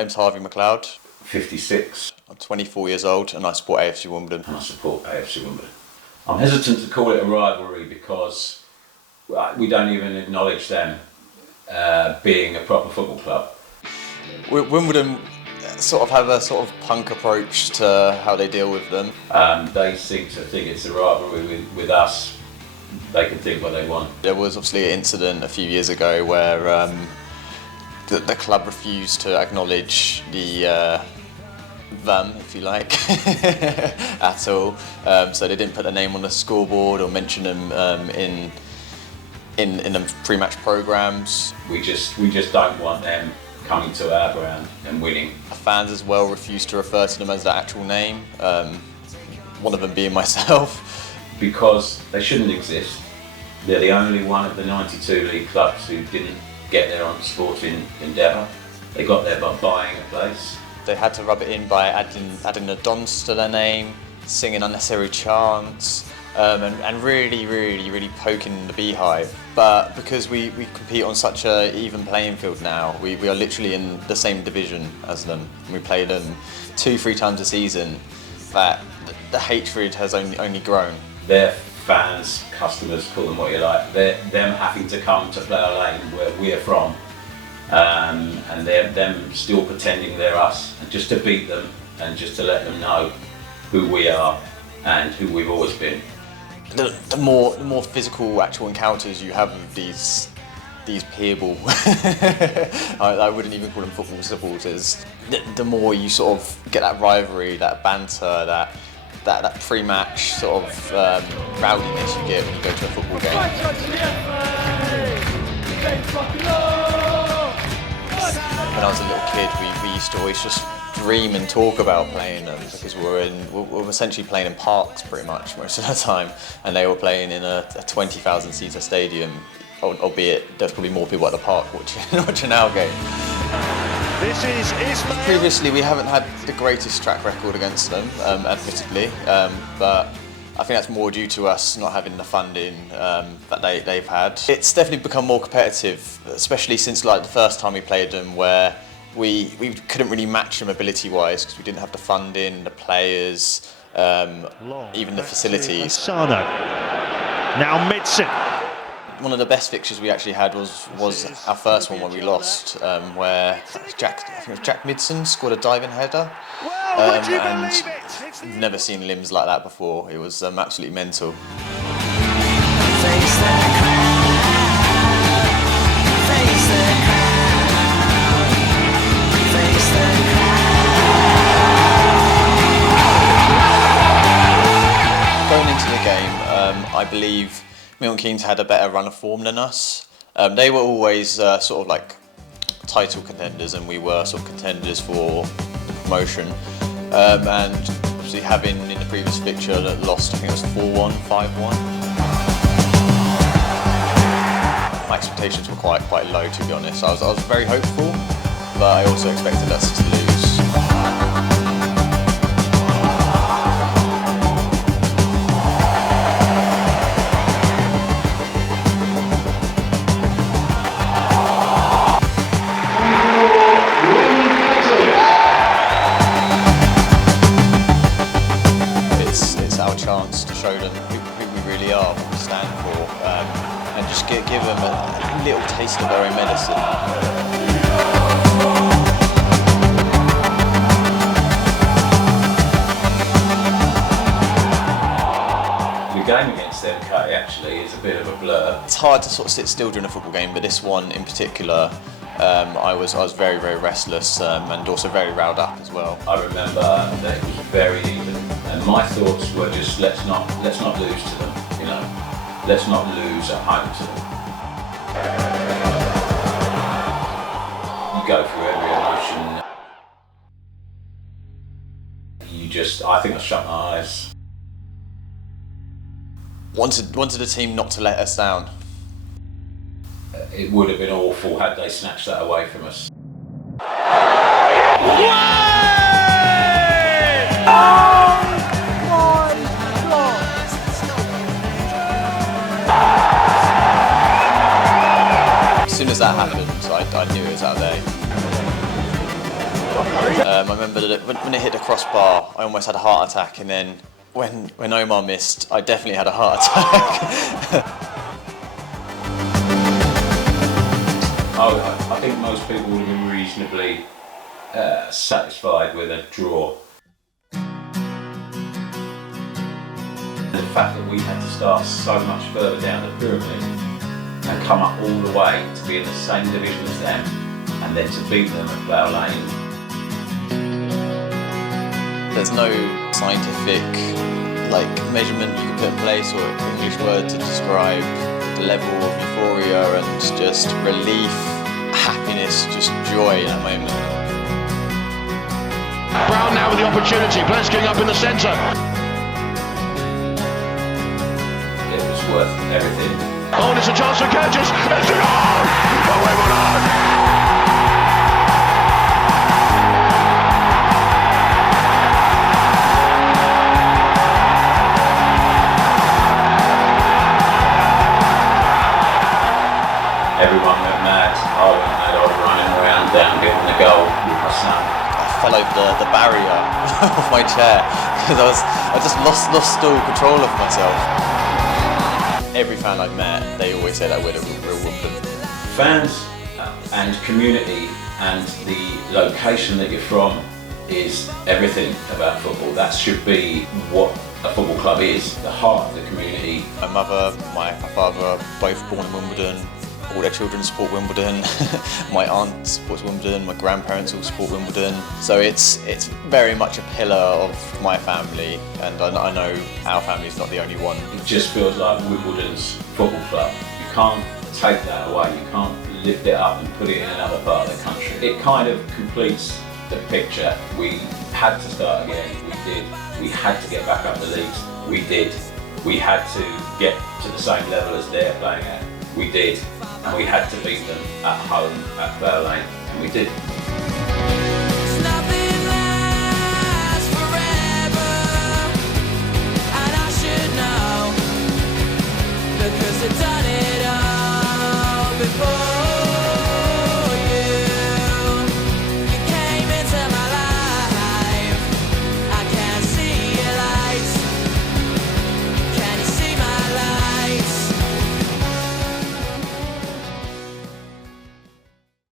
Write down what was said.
name's McLeod. 56. I'm 24 years old and I support AFC Wimbledon. And I support AFC Wimbledon. I'm hesitant to call it a rivalry because we don't even acknowledge them being a proper football club. Wimbledon sort of have a sort of punk approach to how they deal with them. They seem to think it's a rivalry with us. They can think what they want. There was obviously an incident a few years ago where the club refused to acknowledge them, if you like, at all. So they didn't put their name on the scoreboard or mention them in the pre-match programmes. We just don't want them coming to our ground and winning. Fans as well refused to refer to them as their actual name, one of them being myself. Because they shouldn't exist. They're the only one of the 92 league clubs who didn't get there on sporting endeavour. They got there by buying a place. They had to rub it in by adding a dons to their name, singing unnecessary chants, and really poking the beehive. But because we compete on such an even playing field now, we are literally in the same division as them. We play them 2-3 times a season. That the hatred has only grown. Their fans, customers, call them what you like, them having to come to Flower Lane where we're from, and them still pretending they're us, and just to beat them and just to let them know who we are and who we've always been. The more physical actual encounters you have with these peeable, I wouldn't even call them football supporters, the more you sort of get that rivalry, that banter, that pre-match sort of rowdiness you get when you go to a football game. When I was a little kid, we used to always just dream and talk about playing them because we were essentially playing in parks pretty much most of the time, and they were playing in a 20,000 seater stadium, albeit there's probably more people at the park watching our game. This is Ismail. Previously, we haven't had the greatest track record against them, admittedly, but I think that's more due to us not having the funding that they've had. It's definitely become more competitive, especially since like the first time we played them, where we couldn't really match them ability-wise because we didn't have the funding, the players, even the facilities. Sano. Now Milton. One of the best fixtures we actually had was our first one when we lost, where I think it was Jack Midson scored a diving header. Well, would you and believe it? I've never seen limbs like that before. It was absolutely mental. Going into the game, I believe Milton Keynes had a better run of form than us. They were always sort of like title contenders, and we were sort of contenders for promotion. And obviously having in the previous fixture that lost, I think it was 4-1, 5-1. My expectations were quite low, to be honest. I was very hopeful, but I also expected us to lose. Our chance to show them who we really are, what we stand for, and just give them a little taste of their own medicine. The game against them actually is a bit of a blur. It's hard to sort of sit still during a football game, but this one in particular, I was very restless and also very riled up as well. I remember that it was very even, and my thoughts were just let's not lose to them, you know, let's not lose at home to them. You go through every emotion. I think I shut my eyes. Wanted the team not to let us down. It would have been awful had they snatched that away from us. As soon as that happened, I knew it was out there. I remember that when it hit the crossbar, I almost had a heart attack, and then when Omar missed, I definitely had a heart attack. I think most people would have been reasonably satisfied with a draw. The fact that we had to start so much further down the pyramid and come up all the way to be in the same division as them, and then to beat them at Plough Lane. There's no scientific measurement you can put in place or English word to describe the level of euphoria and just relief, happiness, just joy in that moment. Brown now with the opportunity, Blensking up in the centre. It was worth everything. Oh, and it's a chance for Burgess. It's a goal for Wimbledon. Everyone went mad. I went mad. I was running around down getting the goal with my son. I fell over the barrier of my chair because I just lost all control of myself. Every fan I've met, they always say that we're the real Wimbledon. Fans and community and the location that you're from is everything about football. That should be what a football club is, the heart of the community. My mother, my father are both born in Wimbledon. All their children support Wimbledon. My aunt supports Wimbledon. My grandparents all support Wimbledon. So it's very much a pillar of my family, and I know our family is not the only one. It just feels like Wimbledon's football club. You can't take that away. You can't lift it up and put it in another part of the country. It kind of completes the picture. We had to start again. We did. We had to get back up the leagues. We did. We had to get to the same level as they're playing at. We did. And we had to beat them at home at Plough Lane, and we did.